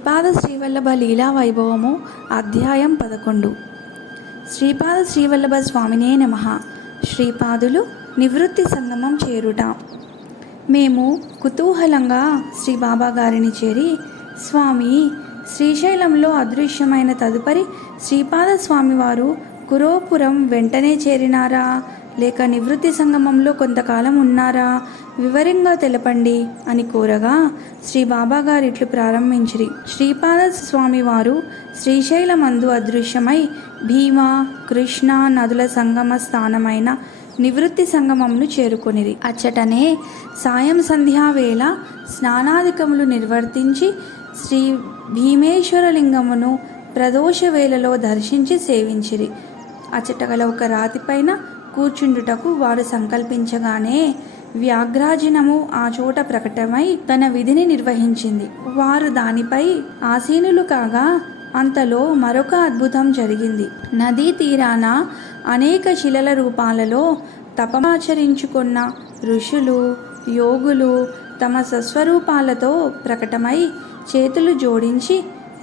శ్రీపాద శ్రీవల్లభ లీలా వైభవము అధ్యాయం 11. శ్రీపాద శ్రీవల్లభ స్వామినే నమః. శ్రీపాదులు నివృత్తి సంగమం చేరుట. మేము కుతూహలంగా శ్రీ బాబా గారిని చేరి, స్వామి, శ్రీశైలంలో అదృశ్యమైన తదుపరి శ్రీపాద స్వామివారు కురోపురం వెంటనే చేరినారా, లేక నివృత్తి సంగమంలో కొంతకాలం ఉన్నారా, వివరంగా తెలపండి అని కోరగా శ్రీ బాబా గారు ఇట్లు ప్రారంభించిరి. శ్రీపాద స్వామివారు శ్రీశైలమందు అదృశ్యమై భీమా కృష్ణ నదుల సంగమ స్థానమైన నివృత్తి సంగమమును చేరుకొనిరి. అచ్చటనే సాయం సంధ్యావేళ స్నానాధికములు నిర్వర్తించి శ్రీ భీమేశ్వరలింగమును ప్రదోష వేళలో దర్శించి సేవించిరి. అచ్చటగల ఒక రాతిపైన కూర్చుండుటకు వారు సంకల్పించగానే వ్యాఘ్రాజినము ఆ చోట ప్రకటమై తన విధిని నిర్వహించింది. వారు దానిపై ఆసీనులు కాగా అంతలో మరొక అద్భుతం జరిగింది. నదీ తీరాన అనేక శిలల రూపాలలో తపమాచరించుకున్న ఋషులు యోగులు తమ స్వస్వరూపాలతో ప్రకటమై చేతులు జోడించి,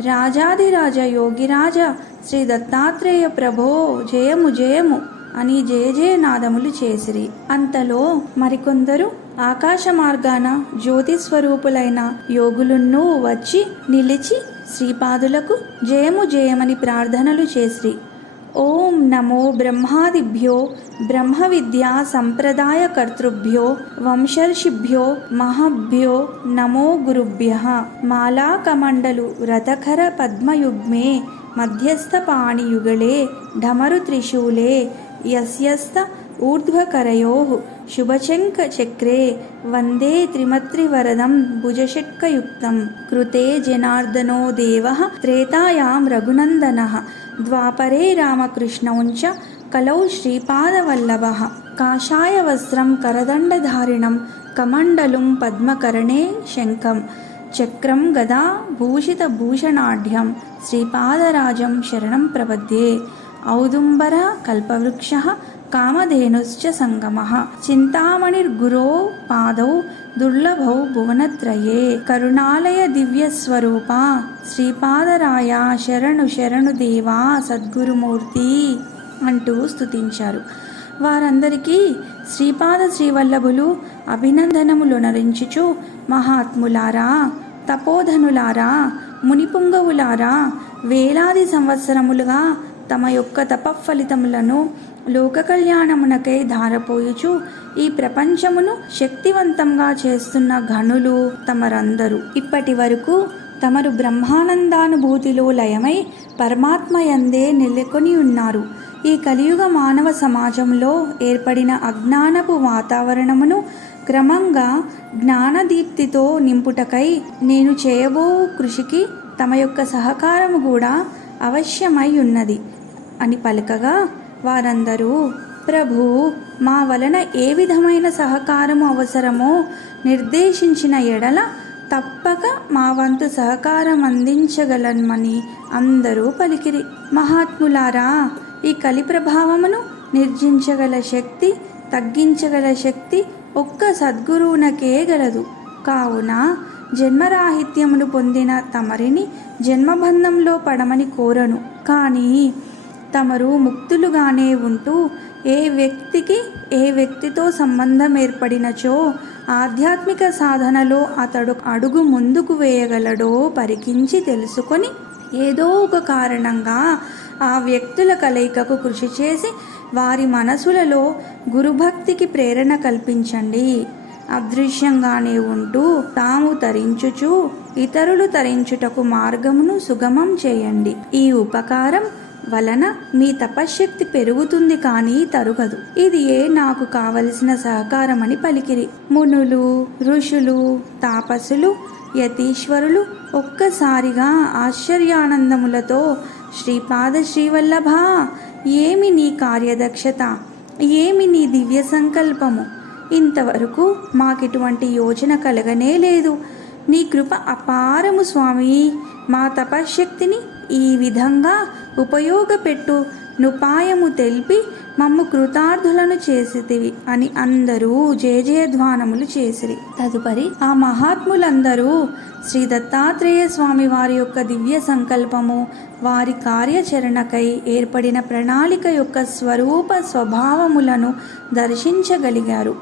రాజాధిరాజ యోగిరాజ శ్రీ దత్తాత్రేయ ప్రభో జయము జయము అని జయ జయనాదములు చేసిరి. అంతలో మరికొందరు ఆకాశ మార్గాన జ్యోతిస్వరూపులైన యోగులున్నూ వచ్చి నిలిచి శ్రీపాదులకు జయము జయమని ప్రార్థనలు చేసిరి. ఓం నమో బ్రహ్మాదిభ్యో బ్రహ్మ విద్యా సంప్రదాయ కర్తృభ్యో వంశర్షిభ్యో మహభ్యో నమో గురుభ్యః. మాలా కమండలు రథకర పద్మయుగ్మే మధ్యస్థ పాణియుగళే ఢమరు త్రిశూలే యస్యస్త ఊర్ధ్వకరయోః శుభశంఖ చక్రే వందే త్రిమత్రివరదం భుజషట్కయుక్తం. కృతే జనార్దనో దేవః త్రేతాయాం రఘునందనః ద్వాపరే రామకృష్ణౌంచ కలౌ శ్రీపాదవల్లభః. కాషాయ వస్త్రం కరదండధారిణం కమండలుం పద్మకర్ణే శంఖం చక్రం గదా భూషిత భూషణాఢ్యం శ్రీపాదరాజం శరణం ప్రపద్యే. ఔదుంబర కల్పవృక్షః కామధేనుశ్చ సంగమః చింతామణిర్గురో పాదౌ దుర్లభౌ భువనత్రయే. కరుణాలయ దివ్యస్వరూప శ్రీపాదరాయ శరణు శరణు దేవా సద్గురుమూర్తి అంటూ స్తుతించారు. వారందరికీ శ్రీపాద శ్రీవల్లభులు అభినందనములొనరించుచు, మహాత్ములారా, తపోధనులారా, మునిపుంగవులారా, వేలాది సంవత్సరములుగా తమ యొక్క తపఫలితములను లోక కళ్యాణమునకై ధారపోయుచు ఈ ప్రపంచమును శక్తివంతంగా చేస్తున్న ఘనులు తమరందరూ ఇప్పటి వరకు తమరు బ్రహ్మానందానుభూతిలో లయమై పరమాత్మయందే నెలకొని ఉన్నారు. ఈ కలియుగ మానవ సమాజంలో ఏర్పడిన అజ్ఞానపు వాతావరణమును క్రమంగా జ్ఞానదీప్తితో నింపుటకై నేను చేయబో కృషికి తమ యొక్క సహకారము కూడా అవశ్యమై ఉన్నది అని పలకగా వారందరూ, ప్రభు, మా వలన ఏ విధమైన సహకారము అవసరమో నిర్దేశించిన ఎడల తప్పక మా వంతు సహకారం అందించగలమని అందరూ పలికిరి. మహాత్ములారా, ఈ కలి ప్రభావమును నిర్జించగల శక్తి, తగ్గించగల శక్తి ఒక్క సద్గురువునకే గలదు. కావున జన్మరాహిత్యమును పొందిన తమరిని జన్మబంధంలో పడమని కోరను. కానీ తమరు ముక్తులుగానే ఉంటూ ఏ వ్యక్తికి ఏ వ్యక్తితో సంబంధం ఏర్పడినచో ఆధ్యాత్మిక సాధనలో అతడు అడుగు ముందుకు వేయగలడో పరికించి తెలుసుకొని ఏదో ఒక కారణంగా ఆ వ్యక్తుల కలయికకు కృషి చేసి వారి మనసులలో గురుభక్తికి ప్రేరణ కల్పించండి. అదృశ్యంగానే ఉంటూ తాము తరించుచు ఇతరులు తరించుటకు మార్గమును సుగమం చేయండి. ఈ ఉపకారం వలన మీ తపశ్శక్తి పెరుగుతుంది కానీ తరుగదు. ఇది నాకు కావలసిన సహకారమని పలికిరి. మునులు ఋషులు తాపసులు యతీశ్వరులు ఒక్కసారిగా ఆశ్చర్యానందములతో, శ్రీపాద శ్రీవల్లభ, ఏమి నీ కార్యదక్షత, ఏమి నీ దివ్య సంకల్పము, ఇంతవరకు మాకిటువంటి యోచన కలగనే లేదు. నీ కృప అపారము స్వామి. మా తపశ్శక్తిని ఈ విధంగా ఉపయోగపెట్టు నుపాయము తెలిపి మమ్ము కృతార్థులను చేసితివి అని అందరూ జయజయధ్వానములు చేసిరి. తదుపరి ఆ మహాత్ములందరూ శ్రీ దత్తాత్రేయ స్వామి వారి యొక్క దివ్య సంకల్పము, వారి కార్యాచరణకై ఏర్పడిన ప్రణాళిక యొక్క స్వరూప స్వభావములను దర్శించగలిగారు.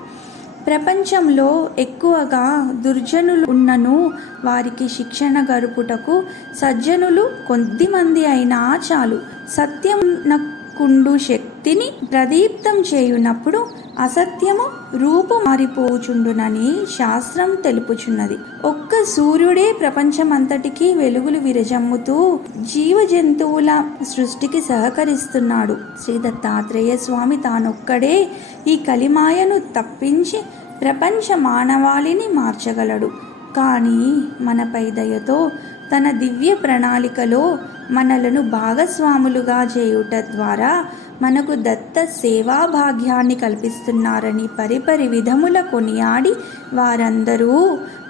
ప్రపంచంలో ఎక్కువగా దుర్జనులు ఉన్నను వారికి శిక్షణ గరుపుటకు సజ్జనులు కొద్దిమంది అయినా చాలు. సత్యం నకుండు శక్తిని ప్రదీప్తం చేయునప్పుడు అసత్యము రూపు మారిపోచుండునని శాస్త్రం తెలుపుచున్నది. ఒక్క సూర్యుడే ప్రపంచమంతటికీ వెలుగులు విరజమ్ముతూ జీవ జంతువుల సృష్టికి సహకరిస్తున్నాడు. శ్రీ దత్తాత్రేయ స్వామి తానొక్కడే ఈ కలిమాయను తప్పించి ప్రపంచ మానవాళిని మార్చగలడు. కానీ మనపై దయతో తన దివ్య ప్రణాళికలో మనలను భాగస్వాములుగా చేయుట ద్వారా మనకు దత్త సేవా భాగ్యాన్ని కల్పిస్తున్నారని పరిపరి విధముల కొనియాడి వారందరూ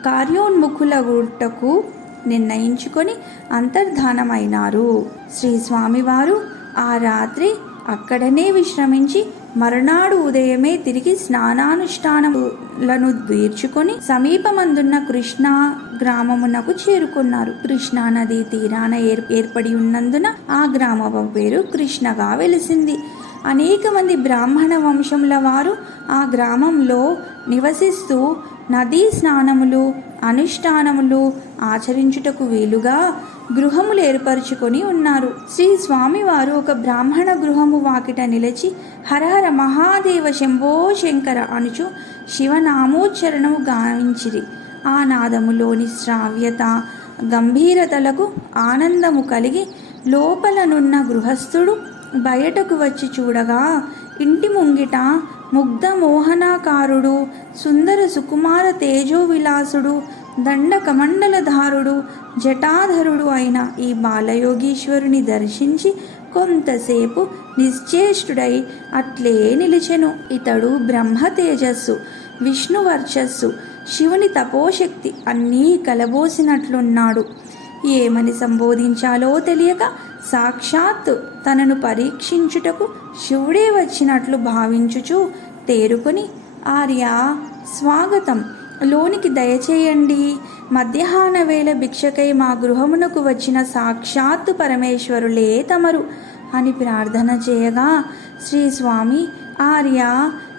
కార్యోన్ముఖులగుటకు నిర్ణయించుకొని అంతర్ధానమైనారు. శ్రీ స్వామివారు ఆ రాత్రి అక్కడనే విశ్రమించి మరునాడు ఉదయమే తిరిగి స్నానానుష్ఠానములను తీర్చుకొని సమీపమందున్న కృష్ణా గ్రామమునకు చేరుకున్నారు. కృష్ణా నదీ తీరాన ఏర్పడి ఉన్నందున ఆ గ్రామము పేరు కృష్ణగా వెలిసింది. అనేక మంది బ్రాహ్మణ వంశముల వారు ఆ గ్రామంలో నివసిస్తూ నదీ స్నానములు అనుష్ఠానములు ఆచరించుటకు వీలుగా గృహములు ఏర్పరచుకొని ఉన్నారు. శ్రీ స్వామివారు ఒక బ్రాహ్మణ గృహము వాకిట నిలిచి హరహర మహాదేవ శంభో శంకర అనుచు శివనామోచ్చరణము గావించిరి. ఆ నాదములోని శ్రావ్యత గంభీరతలకు ఆనందము కలిగి లోపలనున్న గృహస్థుడు బయటకు వచ్చి చూడగా ఇంటి ముంగిట ముగ్ధ మోహనాకారుడు సుందర సుకుమార తేజో విలాసుడు దండ కమండలధారుడు జటాధరుడు అయిన ఈ బాలయోగీశ్వరుని దర్శించి కొంతసేపు నిశ్చేష్టుడై అట్లే నిలిచెను. ఇతడు బ్రహ్మ తేజస్సు, విష్ణు వర్చస్సు, శివుని తపోశక్తి అన్నీ కలబోసినట్లున్నాడు. ఏమని సంబోధించాలో తెలియక సాక్షాత్ తనను పరీక్షించుటకు శివుడే వచ్చినట్లు భావించుచు తేరుకొని, ఆర్య స్వాగతం, లోనికి దయచేయండి, మధ్యాహ్న వేళ భిక్షకై మా గృహమునకు వచ్చిన సాక్షాత్తు పరమేశ్వరులే తమరు అని ప్రార్థన చేయగా, శ్రీ స్వామి, ఆర్య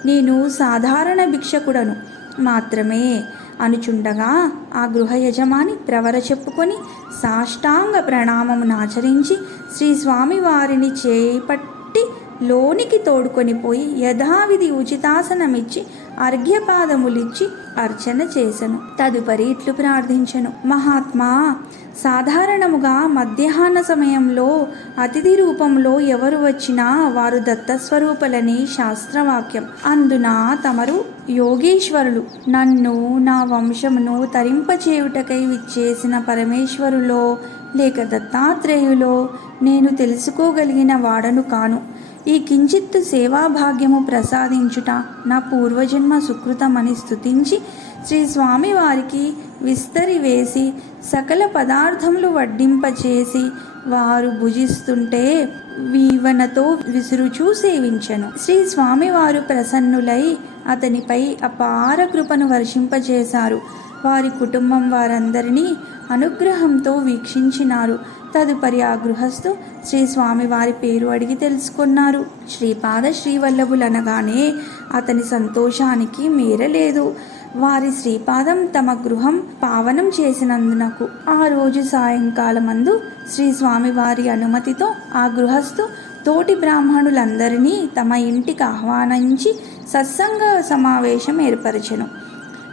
నేను సాధారణ భిక్షకుడను మాత్రమే అనుచుండగా ఆ గృహ యజమాని ప్రవర చెప్పుకొని సాష్టాంగ ప్రణామమునాచరించి శ్రీ స్వామి వారిని చేపట్టి లోనికి తోడుకొని పోయి యథావిధి ఉచితాసనమిచ్చి అర్ఘ్యపాదములిచ్చి అర్చన చేసెను. తదుపరి ఇట్లు ప్రార్థించెను. మహాత్మా, సాధారణముగా మధ్యాహ్న సమయంలో అతిథి రూపంలో ఎవరు వచ్చినా వారు దత్తస్వరూపులని శాస్త్రవాక్యం. అందున తమరు యోగీశ్వరులు. నన్ను నా వంశమును తరింపచేయుటకై విచ్చేసిన పరమేశ్వరులో లేక దత్తాత్రేయులో నేను తెలుసుకోగలిగిన వాడను కాను. ఈ కించిత్తు సేవాభాగ్యము ప్రసాదించుట నా పూర్వజన్మ సుకృతమని స్తుతించి శ్రీ స్వామి వారికి విస్తరి వేసి సకల పదార్థములు వడ్డింపచేసి వారు భుజిస్తుంటే వీవనతో విసురుచూ సేవించెను. శ్రీ స్వామివారు ప్రసన్నులై అతనిపై అపార కృపను వర్షింపచేశారు. వారి కుటుంబం వారందరినీ అనుగ్రహంతో వీక్షించినారు. తదుపరి ఆ గృహస్థు శ్రీ స్వామి వారి పేరు అడిగి తెలుసుకున్నారు. శ్రీపాద శ్రీవల్లభులనగానే అతని సంతోషానికి మేరలేదు. వారి శ్రీపాదం తమ గృహం పావనం చేసినందునకు ఆ రోజు సాయంకాలమందు శ్రీ స్వామివారి అనుమతితో ఆ గృహస్థు తోటి బ్రాహ్మణులందరినీ తమ ఇంటికి ఆహ్వానించి సత్సంగ సమావేశం ఏర్పరచెను.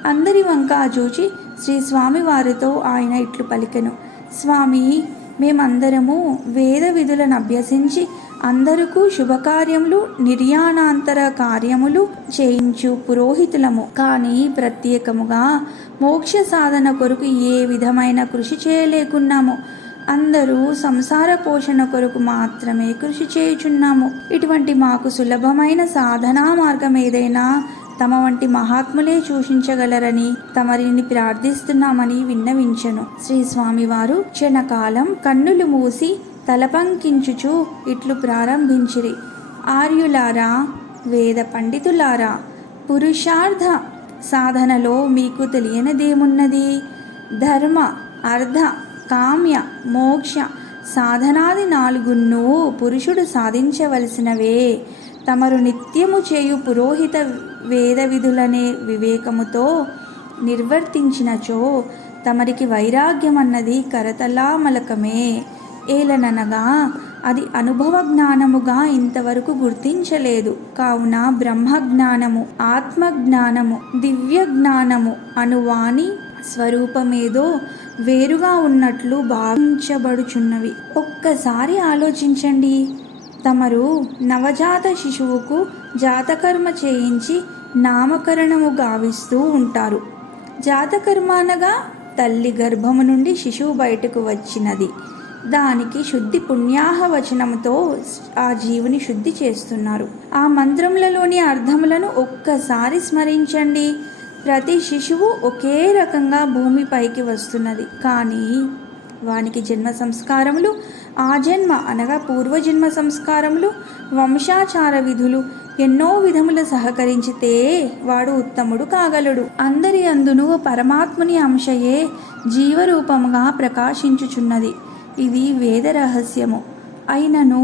అందరి వంక చూచి శ్రీ స్వామి వారితో ఆయన ఇట్లు పలికెను. స్వామి, మేమందరము వేద విధులను అభ్యసించి అందరికీ శుభకార్యములు నిర్యాణాంతర కార్యములు చేయించు పురోహితులము. కానీ ప్రత్యేకముగా మోక్ష సాధన కొరకు ఏ విధమైన కృషి చేయలేకున్నాము. అందరూ సంసార పోషణ కొరకు మాత్రమే కృషి చేయుచున్నాము. ఇటువంటి మాకు సులభమైన సాధనా మార్గం ఏదైనా తమ వంటి మహాత్ములే సూచించగలరని తమరిని ప్రార్థిస్తున్నామని విన్నవించెను. శ్రీ స్వామివారు క్షణకాలం కన్నులు మూసి తలపంకించుచు ఇట్లు ప్రారంభించిరి. ఆర్యులారా, వేద పండితులారా, పురుషార్థ సాధనలో మీకు తెలియనిదేమున్నది? ధర్మ, అర్థ, కామ్య, మోక్ష సాధనాది 4 పురుషుడు సాధించవలసినవే. తమరు నిత్యము చేయు పురోహిత వేద విధులనే వివేకముతో నిర్వర్తించినచో తమరికి వైరాగ్యమన్నది కరతలామలకమే. ఏలననగా అది అనుభవ జ్ఞానముగా ఇంతవరకు గుర్తించలేదు. కావున బ్రహ్మజ్ఞానము, ఆత్మజ్ఞానము, దివ్య జ్ఞానము అనువాని స్వరూపమేదో వేరుగా ఉన్నట్లు భావించబడుచున్నవి. ఒక్కసారి ఆలోచించండి. తమరు నవజాత శిశువుకు జాతకర్మ చేయించి నామకరణము గావిస్తూ ఉంటారు. జాతకర్మ అనగా తల్లి గర్భము నుండి శిశువు బయటకు వచ్చినది. దానికి శుద్ధి పుణ్యాహ వచనంతో ఆ జీవుని శుద్ధి చేస్తున్నారు. ఆ మంత్రములలోని అర్థములను ఒక్కసారి స్మరించండి. ప్రతి శిశువు ఒకే రకంగా భూమిపైకి వస్తున్నది. కానీ వానికి జన్మ సంస్కారములు, ఆ జన్మ అనగా పూర్వజన్మ సంస్కారములు, వంశాచార విధులు ఎన్నో విధముల సహకరించితే వాడు ఉత్తముడు కాగలడు. అందరి అందును పరమాత్ముని అంశయే జీవరూపముగా ప్రకాశించుచున్నది. ఇది వేద రహస్యము. అయినను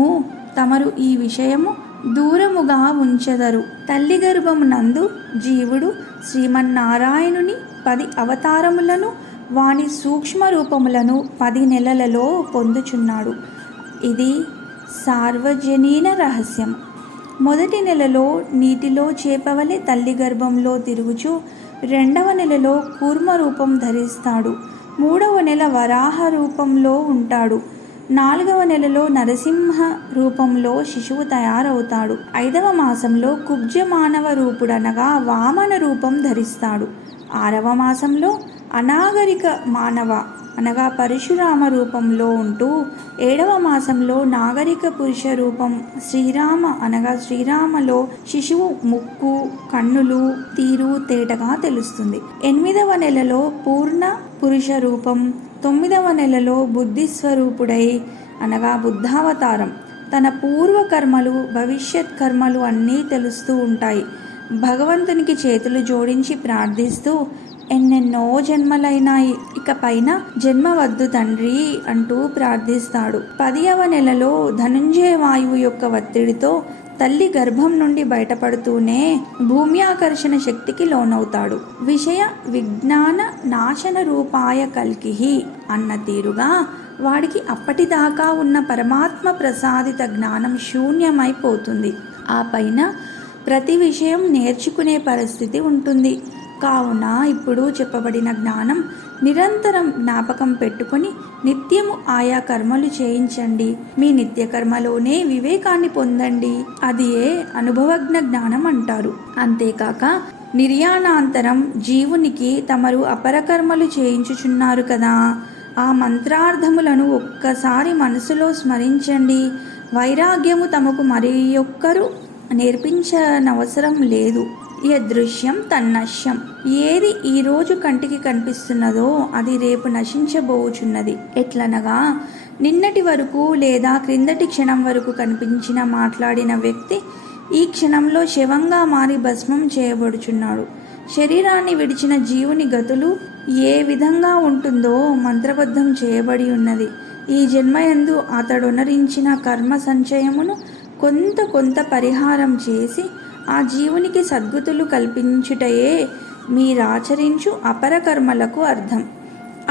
తమరు ఈ విషయము దూరముగా ఉంచెదరు. తల్లి గర్భమునందు జీవుడు శ్రీమన్నారాయణుని 10 అవతారములను, వాని సూక్ష్మ రూపములను 10 నెలలలో పొందుచున్నాడు. ఇది సార్వజనీన రహస్యం. మొదటి నెలలో నీటిలో చేపవలె తల్లి గర్భంలో తిరుగుచు 2వ నెలలో కూర్మ రూపం ధరిస్తాడు. 3వ నెల వరాహ రూపంలో ఉంటాడు. 4వ నెలలో నరసింహ రూపంలో శిశువు తయారవుతాడు. 5వ మాసంలో కుబ్జ మానవ రూపుడనగా వామన రూపం ధరిస్తాడు. 6వ మాసంలో అనాగరిక మానవ అనగా పరశురామ రూపంలో ఉంటూ 7వ మాసంలో నాగరిక పురుష రూపం శ్రీరామ అనగా శ్రీరామలో శిశువు ముక్కు, కన్నులు, తీరు తేటగా తెలుస్తుంది. 8వ నెలలో పూర్ణ పురుష రూపం, 9వ నెలలో బుద్ధిస్వరూపుడై అనగా బుద్ధావతారం. తన పూర్వ కర్మలు, భవిష్యత్ కర్మలు అన్నీ తెలుస్తూ ఉంటాయి. భగవంతునికి చేతులు జోడించి ప్రార్థిస్తూ ఎన్నెన్నో జన్మలైనాయి, ఇక పైన జన్మ వద్దు తండ్రి అంటూ ప్రార్థిస్తాడు. 10వ నెలలో ధనుంజయ వాయువు యొక్క ఒత్తిడితో తల్లి గర్భం నుండి బయటపడుతూనే భూమి ఆకర్షణ శక్తికి లోనవుతాడు. విషయ విజ్ఞాన నాశన రూపాయ కల్కిహి అన్న తీరుగా వాడికి అప్పటిదాకా ఉన్న పరమాత్మ ప్రసాదిత జ్ఞానం శూన్యమైపోతుంది. ఆ పైన ప్రతి విషయం నేర్చుకునే పరిస్థితి ఉంటుంది. కావున ఇప్పుడు చెప్పబడిన జ్ఞానం నిరంతరం జ్ఞాపకం పెట్టుకొని నిత్యము ఆయా కర్మలు చేయించండి. మీ నిత్య కర్మలోనే వివేకాన్ని పొందండి. అదియే అనుభవజ్ఞ జ్ఞానం అంటారు. అంతేకాక నిర్యాణాంతరం జీవునికి తమరు అపరకర్మలు చేయించుచున్నారు కదా, ఆ మంత్రార్థములను ఒక్కసారి మనసులో స్మరించండి. వైరాగ్యము తమకు మరి ఒక్కరు నేర్పించనవసరం లేదు. యదృశ్యం తన్నశ్యం. ఏది ఈరోజు కంటికి కనిపిస్తున్నదో అది రేపు నశించబోచున్నది. ఎట్లనగా నిన్నటి వరకు లేదా క్రిందటి క్షణం వరకు కనిపించిన మాట్లాడిన వ్యక్తి ఈ క్షణంలో శవంగా మారి భస్మం చేయబడుచున్నాడు. శరీరాన్ని విడిచిన జీవుని గతులు ఏ విధంగా ఉంటుందో మంత్రబద్ధం చేయబడి ఉన్నది. ఈ జన్మయందు అతడొనరించిన కర్మ సంచయమును కొంత పరిహారం చేసి ఆ జీవునికి సద్గతులు కల్పించుటయే మీరాచరించు అపరకర్మలకు అర్థం.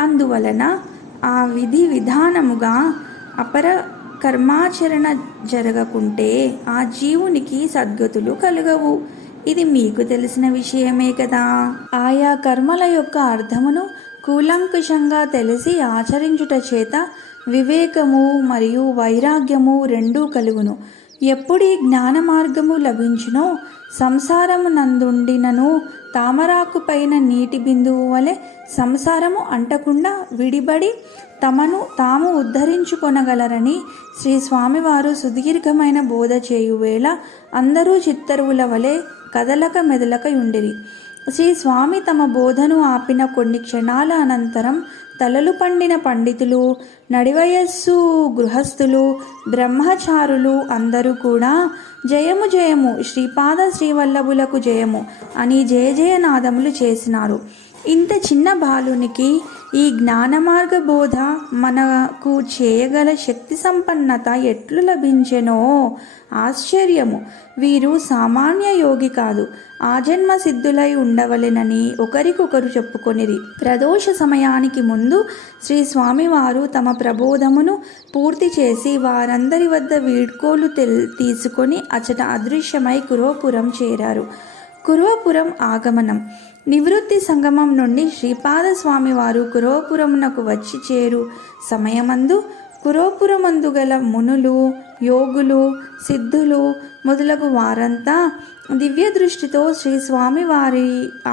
అందువలన ఆ విధి విధానముగా అపర కర్మాచరణ జరగకుంటే ఆ జీవునికి సద్గతులు కలుగవు. ఇది మీకు తెలిసిన విషయమే కదా. ఆయా కర్మల యొక్క అర్థమును కూలంకుషంగా తెలిసి ఆచరించుట చేత వివేకము మరియు వైరాగ్యము రెండూ కలుగును. ఎప్పుడీ జ్ఞాన మార్గము లభించునో సంసారము నందుండినను తామరాకు పైన నీటి బిందువు వలె సంసారము అంటకుండా విడిబడి తమను తాము ఉద్ధరించుకొనగలరని శ్రీ స్వామివారు సుదీర్ఘమైన బోధ చేయువేళ అందరూ చిత్తరువుల వలె కదలక మెదలక యుండిరి. శ్రీ స్వామి తమ బోధను ఆపిన కొన్ని క్షణాల అనంతరం తలలు పండిన పండితులు, నడివయస్సు గృహస్థులు, బ్రహ్మచారులు అందరూ కూడా జయము జయము శ్రీపాద శ్రీవల్లభులకు జయము అని జయ జయనాదములు చేసినారు. ఇంత చిన్న బాలునికి ఈ జ్ఞానమార్గ బోధ మనకు చేయగల శక్తి సంపన్నత ఎట్లు లభించెనో ఆశ్చర్యము. వీరు సామాన్య యోగి కాదు, ఆజన్మ సిద్ధులై ఉండవలెనని ఒకరికొకరు చెప్పుకొనిరి. ప్రదోష సమయానికి ముందు శ్రీ స్వామివారు తమ ప్రబోధమును పూర్తి చేసి వారందరి వద్ద వీడ్కోలు తీసుకొని అచట అదృశ్యమై కురవపురం చేరారు. కురవపురం ఆగమనం. నివృత్తి సంగమం నుండి శ్రీపాద స్వామివారు కురవపురమునకు వచ్చి చేరు సమయమందు కురవపురమందు గల మునులు, యోగులు, సిద్ధులు మొదలగు వారంతా దివ్య దృష్టితో శ్రీ స్వామివారి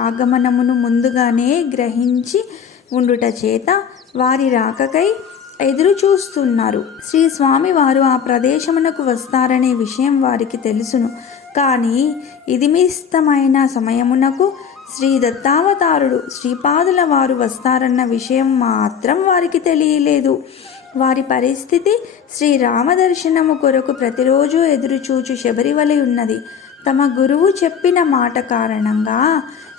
ఆగమనమును ముందుగానే గ్రహించి ఉండుట చేత వారి రాకకై ఎదురు చూస్తున్నారు. శ్రీ స్వామివారు ఆ ప్రదేశమునకు వస్తారనే విషయం వారికి తెలుసును. కానీ ఇదిమిస్తమైన సమయమునకు శ్రీ దత్తావతారుడు శ్రీపాదుల వారు వస్తారన్న విషయం మాత్రం వారికి తెలియలేదు. వారి పరిస్థితి శ్రీరామ దర్శనము కొరకు ప్రతిరోజు ఎదురుచూచు శబరివలె ఉన్నది. తమ గురువు చెప్పిన మాట కారణంగా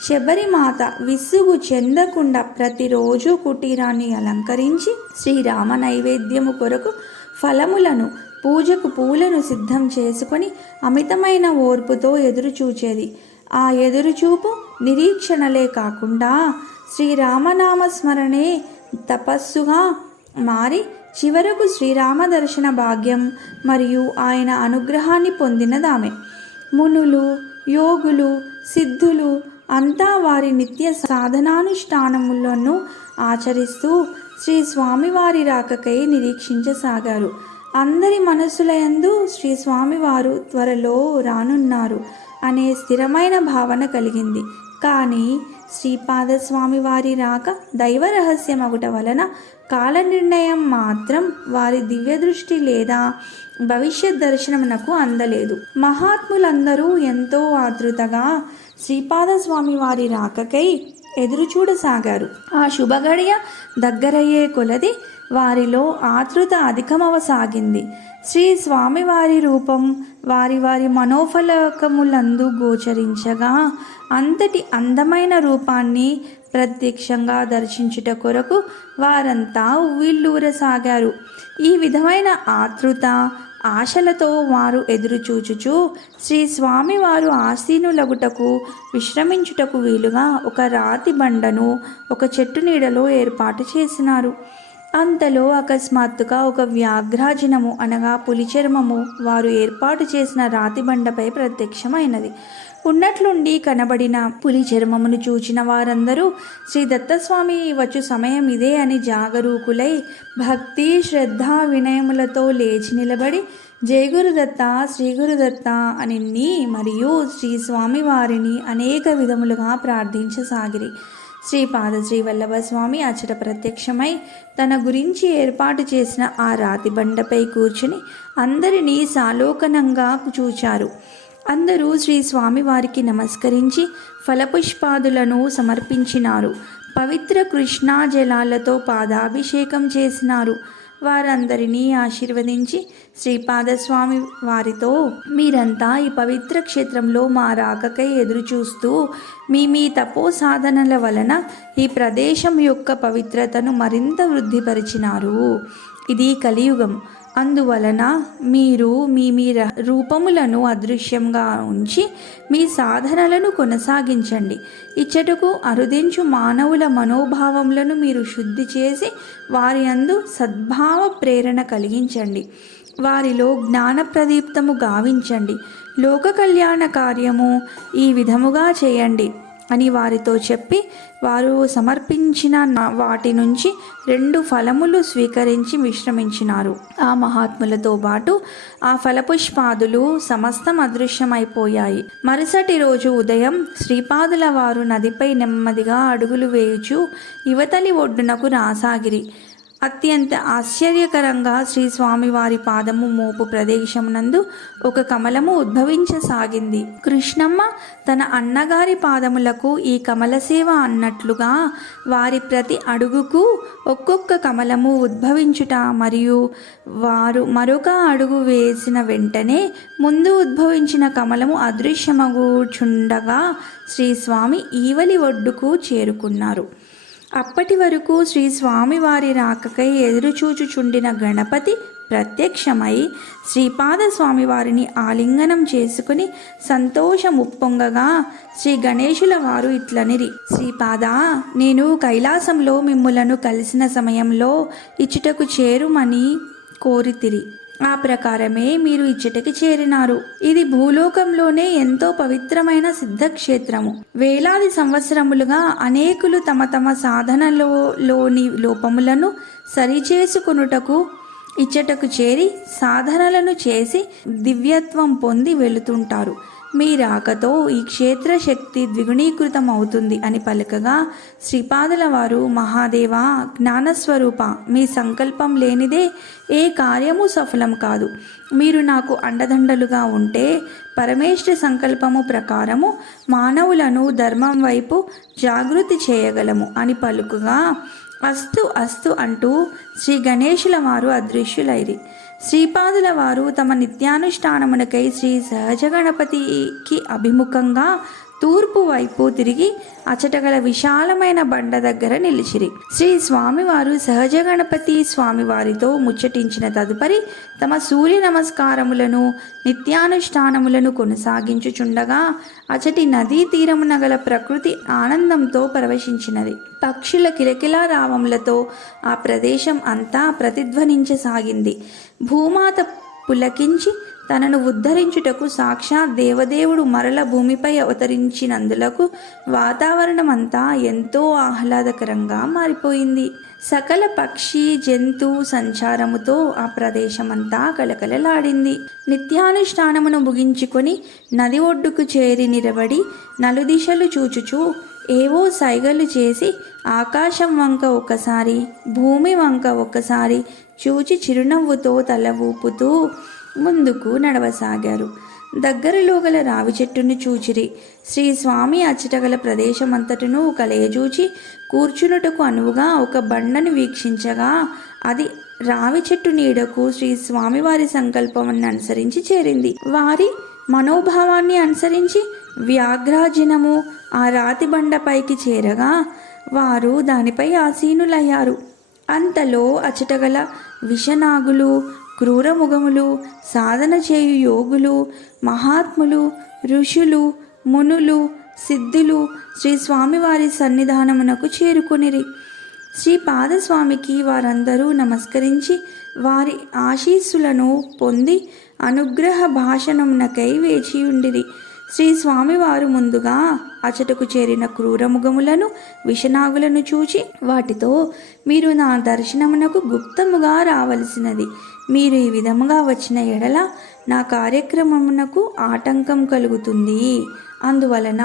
శబరిమాత విసుగు చెందకుండా ప్రతిరోజు కుటీరాన్ని అలంకరించి శ్రీరామ నైవేద్యము కొరకు ఫలములను, పూజకు పూలను సిద్ధం చేసుకొని అమితమైన ఓర్పుతో ఎదురుచూచేది. ఆ ఎదురుచూపు నిరీక్షణలే కాకుండా శ్రీరామనామస్మరణే తపస్సుగా మారి చివరకు శ్రీరామ దర్శన భాగ్యం మరియు ఆయన అనుగ్రహాన్ని పొందినదామె. మునులు, యోగులు, సిద్ధులు అంతా వారి నిత్య సాధనానుష్ఠానములను ఆచరిస్తూ శ్రీ స్వామివారి రాకకై నిరీక్షించసాగారు. అందరి మనసులయందు శ్రీ స్వామివారు త్వరలో రానున్నారు అనే స్థిరమైన భావన కలిగింది. కానీ శ్రీపాదస్వామి వారి రాక దైవ రహస్యమగుట వలన కాల నిర్ణయం మాత్రం వారి దివ్య దృష్టి లేదా భవిష్యత్ దర్శనమునకు అందలేదు. మహాత్ములందరూ ఎంతో ఆతృతగా శ్రీపాదస్వామి వారి రాకకై ఎదురుచూడసాగారు. ఆ శుభగడియ దగ్గరయ్యే కొలది వారిలో ఆతృత అధికమవసాగింది. శ్రీ స్వామివారి రూపం వారి వారి మనోఫలకములందు గోచరించగా అంతటి అందమైన రూపాన్ని ప్రత్యక్షంగా దర్శించుట కొరకు వారంతా ఉవ్విళ్ళూరసాగారు. ఈ విధమైన ఆతృత ఆశలతో వారు ఎదురుచూచుచు శ్రీ స్వామివారు ఆసీనులగుటకు విశ్రమించుటకు వీలుగా ఒక రాతి బండను ఒక చెట్టు నీడలో ఏర్పాటు చేసినారు. అంతలో అకస్మాత్తుగా ఒక వ్యాఘ్రాజనము అనగా పులి చర్మము వారు ఏర్పాటు చేసిన రాతి బండపై ప్రత్యక్షమైనది. ఉన్నట్లుండి కనబడిన పులి చర్మమును చూచిన వారందరూ శ్రీ దత్తస్వామి వచ్చు సమయం ఇదే అని జాగరూకులై భక్తి, శ్రద్ధ, వినయములతో లేచి నిలబడి జయ గురుదత్త, శ్రీ గురుదత్త అని మరియు శ్రీ స్వామి వారిని అనేక విధములుగా ప్రార్థించసాగిరి. శ్రీపాద శ్రీవల్లభ స్వామి అచట ప్రత్యక్షమై తన గురించి ఏర్పాటు చేసిన ఆ రాతి బండపై కూర్చుని అందరినీ సాలోకనంగా చూచారు. అందరూ శ్రీ స్వామివారికి నమస్కరించి ఫలపుష్పాదులను సమర్పించినారు. పవిత్ర కృష్ణా జలాలతో పాదాభిషేకం చేసినారు. వారందరినీ ఆశీర్వదించి శ్రీపాదస్వామి వారితో, మీరంతా ఈ పవిత్ర క్షేత్రంలో మా రాకకై ఎదురుచూస్తూ మీ తపో సాధనల వలన ఈ ప్రదేశం యొక్క పవిత్రతను మరింత వృద్ధిపరిచినారు. ఇది కలియుగం. అందువలన మీరు మీ రూపములను అదృశ్యంగా ఉంచి మీ సాధనలను కొనసాగించండి. ఇచ్చటకు అరుదించు మానవుల మనోభావములను మీరు శుద్ధి చేసి వారి యందు సద్భావ ప్రేరణ కలిగించండి. వారిలో జ్ఞాన ప్రదీప్తము గావించండి. లోక కళ్యాణ కార్యము ఈ విధముగా చేయండి అని వారితో చెప్పి వారు సమర్పించిన వాటి నుంచి 2 ఫలములు స్వీకరించి విశ్రమించినారు. ఆ మహాత్ములతో పాటు ఆ ఫలపుష్పాదులు సమస్తం అదృశ్యమైపోయాయి. మరుసటి రోజు ఉదయం శ్రీపాదుల వారు నదిపై నెమ్మదిగా అడుగులు వేయుచు యువతలి ఒడ్డునకు రాసాగిరి. అత్యంత ఆశ్చర్యకరంగా శ్రీ స్వామివారి పాదము మోపు ప్రదేశమునందు ఒక కమలము ఉద్భవించసాగింది. కృష్ణమ్మ తన అన్నగారి పాదములకు ఈ కమల సేవ అన్నట్లుగా వారి ప్రతి అడుగుకు ఒక్కొక్క కమలము ఉద్భవించుట మరియు వారు మరొక అడుగు వేసిన వెంటనే ముందు ఉద్భవించిన కమలము అదృశ్యమగుచుండగా శ్రీ స్వామి ఈవలి ఒడ్డుకు చేరుకున్నారు. అప్పటి వరకు శ్రీ స్వామివారి రాకకై ఎదురుచూచుచుండిన గణపతి ప్రత్యక్షమై శ్రీపాద స్వామివారిని ఆలింగనం చేసుకుని సంతోషముప్పొంగగా శ్రీ గణేశుల వారు ఇట్లనిరి: శ్రీపాద, నేను కైలాసంలో మిమ్ములను కలిసిన సమయంలో ఇచ్చుటకు చేరుమని కోరితిరి. ఆ ప్రకారమే మీరు ఇచ్చటికి చేరినారు. ఇది భూలోకంలోనే ఎంతో పవిత్రమైన సిద్ధక్షేత్రము. వేలాది సంవత్సరములుగా అనేకులు తమ తమ సాధనలోని లోపములను సరిచేసుకొనుటకు ఇచ్చటకు చేరి సాధనలను చేసి దివ్యత్వం పొంది వెళుతుంటారు. మీ రాకతో ఈ క్షేత్ర శక్తి ద్విగుణీకృతం అవుతుంది అని పలకగా శ్రీపాదుల వారు: మహాదేవా, జ్ఞానస్వరూప, మీ సంకల్పం లేనిదే ఏ కార్యము సఫలం కాదు. మీరు నాకు అండదండలుగా ఉంటే పరమేశ్వర సంకల్పము ప్రకారము మానవులను ధర్మం వైపు జాగృతి చేయగలము అని పలుకుగా అస్తు అస్తు అంటూ శ్రీ గణేశుల వారు అదృశ్యులైరి. శ్రీపాదుల వారు తమ నిత్యానుష్ఠానమునకై శ్రీ సహజ గణపతికి అభిముఖంగా తూర్పు వైపు తిరిగి అచటగల విశాలమైన బండ దగ్గర నిలిచిరి. శ్రీ స్వామివారు సహజ గణపతి స్వామివారితో ముచ్చటించిన తదుపరి తమ సూర్య నమస్కారములను నిత్యానుష్ఠానములను కొనసాగించుచుండగా అచటి నదీ తీరమున గల ప్రకృతి ఆనందంతో పరవశించినది. పక్షుల కిలకిలా రావములతో ఆ ప్రదేశం అంతా ప్రతిధ్వనించసాగింది. భూమాత పులకించి తనను ఉద్ధరించుటకు సాక్షాత్ దేవదేవుడు మరల భూమిపై అవతరించినందులకు వాతావరణం అంతా ఎంతో ఆహ్లాదకరంగా మారిపోయింది. సకల పక్షి జంతు సంచారముతో ఆ ప్రదేశమంతా కలకలలాడింది. నిత్యానుష్ఠానమును ముగించుకొని నది ఒడ్డుకు చేరి నిలబడి నలుదిశలు చూచుచూ ఏవో సైగలు చేసి ఆకాశం వంక ఒకసారి, భూమి వంక ఒకసారి చూచి చిరునవ్వుతో తల ఊపుతూ ముందుకు నడవసాగారు. దగ్గరలో గల రావి చెట్టును చూచిరి. శ్రీ స్వామి అచ్చటగల ప్రదేశమంతటను కలయజూచి కూర్చునుటకు అనువుగా ఒక బండను వీక్షించగా అది రావి చెట్టు నీడకు శ్రీ స్వామివారి సంకల్పమును అనుసరించి చేరింది. వారి మనోభావాన్ని అనుసరించి వ్యాఘ్రాజనము ఆ రాతి బండపైకి చేరగా వారు దానిపై ఆసీనులయ్యారు. అంతలో అచటగల విషనాగులు, క్రూరముఖములు, సాధన చేయు యోగులు, మహాత్ములు, ఋషులు, మునులు, సిద్ధులు శ్రీ స్వామివారి సన్నిధానమునకు చేరుకొనిరి. శ్రీపాదస్వామికి వారందరూ నమస్కరించి వారి ఆశీస్సులను పొంది అనుగ్రహ భాషణమునకై వేచియుండిరి. శ్రీ స్వామివారు ముందుగా అచటకు చేరిన క్రూరముఖములను, విషనాగులను చూచి వాటితో, మీరు నా దర్శనమునకు గుప్తముగా రావలసినది. మీరు ఈ విధముగా వచ్చిన ఎడల నా కార్యక్రమమునకు ఆటంకం కలుగుతుంది. అందువలన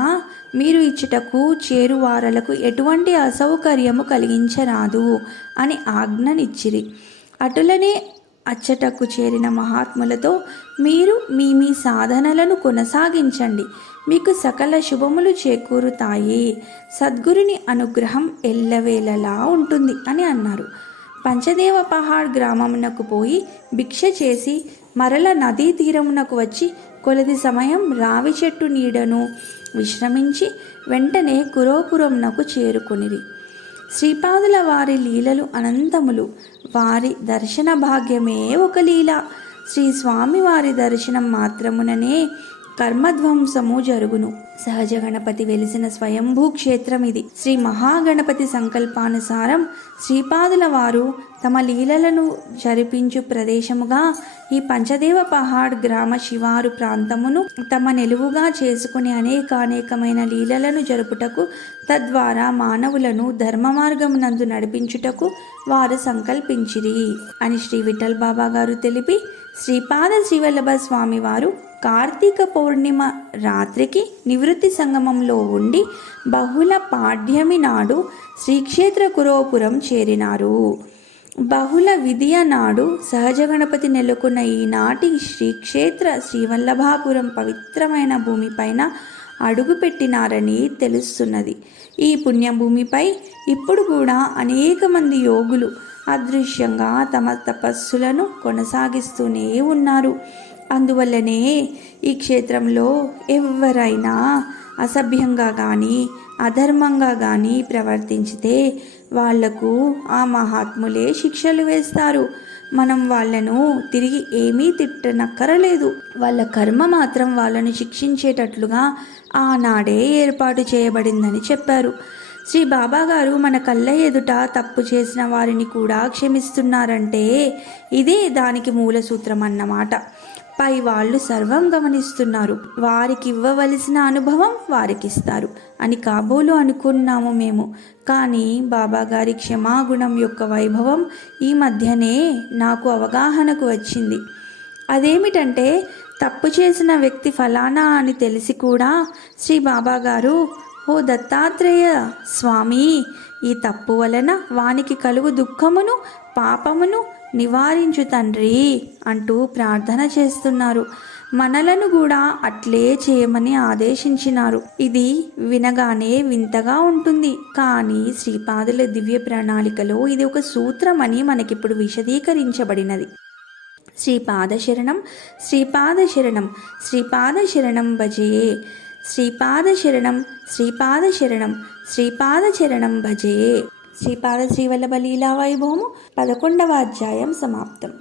మీరు ఇచ్చటకు చేరువారలకు ఎటువంటి అసౌకర్యము కలిగించరాదు అని ఆజ్ఞనిచ్చిరి. అటులనే అచ్చటకు చేరిన మహాత్ములతో, మీరు మీ మీ సాధనలను కొనసాగించండి, మీకు సకల శుభములు చేకూరుతాయి, సద్గురుని అనుగ్రహం ఎల్లవేళలా ఉంటుంది అని అన్నారు. పంచదేవ పహాడ్ గ్రామమునకు పోయి భిక్ష చేసి మరల నదీ తీరమునకు వచ్చి కొలది సమయం రావి చెట్టు నీడను విశ్రమించి వెంటనే కురోపురమునకు చేరుకొనిరి. శ్రీపాదుల వారి లీలలు అనంతములు. వారి దర్శన భాగ్యమే ఒక లీల. శ్రీ స్వామి వారి దర్శనం మాత్రముననే కర్మధ్వంసము జరుగును. సహజ గణపతి వెలిసిన స్వయంభూ క్షేత్రం ఇది. శ్రీ మహాగణపతి సంకల్పానుసారం శ్రీపాదుల వారు తమ లీలలను జరిపించు ప్రదేశముగా ఈ పంచదేవ పహాడ్ గ్రామ శివారు ప్రాంతమును తమ నిలువుగా చేసుకుని అనేకమైన లీలలను జరుపుటకు, తద్వారా మానవులను ధర్మ మార్గమునందు నడిపించుటకు వారు సంకల్పించిరి అని శ్రీ విఠల్ బాబా గారు తెలిపి, శ్రీపాద శ్రీవల్లభ స్వామి వారు కార్తీక పౌర్ణిమ రాత్రికి నివృత్తి సంగమంలో ఉండి బహుళ పాడ్యమి నాడు శ్రీక్షేత్ర కురోపురం చేరినారు. బహుళ విధియ నాడు సహజ గణపతి నెలకొన్న ఈనాటి శ్రీక్షేత్ర శ్రీవల్లభాపురం పవిత్రమైన భూమిపైన అడుగుపెట్టినారని తెలుస్తున్నది. ఈ పుణ్యభూమిపై ఇప్పుడు కూడా అనేక మంది యోగులు అదృశ్యంగా తమ తపస్సులను కొనసాగిస్తూనే ఉన్నారు. అందువల్లనే ఈ క్షేత్రంలో ఎవరైనా అసభ్యంగా కానీ అధర్మంగా కానీ ప్రవర్తించితే వాళ్లకు ఆ మహాత్ములే శిక్షలు వేస్తారు. మనం వాళ్ళను తిరిగి ఏమీ తిట్టనక్కరలేదు. వాళ్ళ కర్మ మాత్రం వాళ్ళను శిక్షించేటట్లుగా ఆనాడే ఏర్పాటు చేయబడిందని చెప్పారు. శ్రీ బాబాగారు మన కళ్ళ ఎదుట తప్పు చేసిన వారిని కూడా క్షమిస్తున్నారంటే ఇదే దానికి మూల సూత్రం అన్నమాట. పై వాళ్ళు సర్వం గమనిస్తున్నారు, వారికి ఇవ్వవలసిన అనుభవం వారికిస్తారు అని కాబోలు అనుకున్నాము మేము. కానీ బాబాగారి క్షమాగుణం యొక్క వైభవం ఈ మధ్యనే నాకు అవగాహనకు వచ్చింది. అదేమిటంటే తప్పు చేసిన వ్యక్తి ఫలానా అని తెలిసి కూడా శ్రీ బాబాగారు, ఓ దత్తాత్రేయ స్వామి, ఈ తప్పు వలన వానికి కలుగు దుఃఖమును పాపమును నివారించు తండ్రి అంటూ ప్రార్థన చేస్తున్నారు. మనలను కూడా అట్లే చేయమని ఆదేశించినారు. ఇది వినగానే వింతగా ఉంటుంది, కానీ శ్రీపాదుల దివ్య ప్రణాళికలో ఇది ఒక సూత్రమని మనకిప్పుడు విశదీకరించబడినది. శ్రీపాద శరణం, శ్రీపాద శరణం, శ్రీపాద శరణం భజే, శ్రీపాద శరణం, శ్రీపాద శరణం, శ్రీపాద చరణం భజే. శ్రీపాద శ్రీవల్లభ లీలా వైభవము 11వ అధ్యాయం సమాప్తం.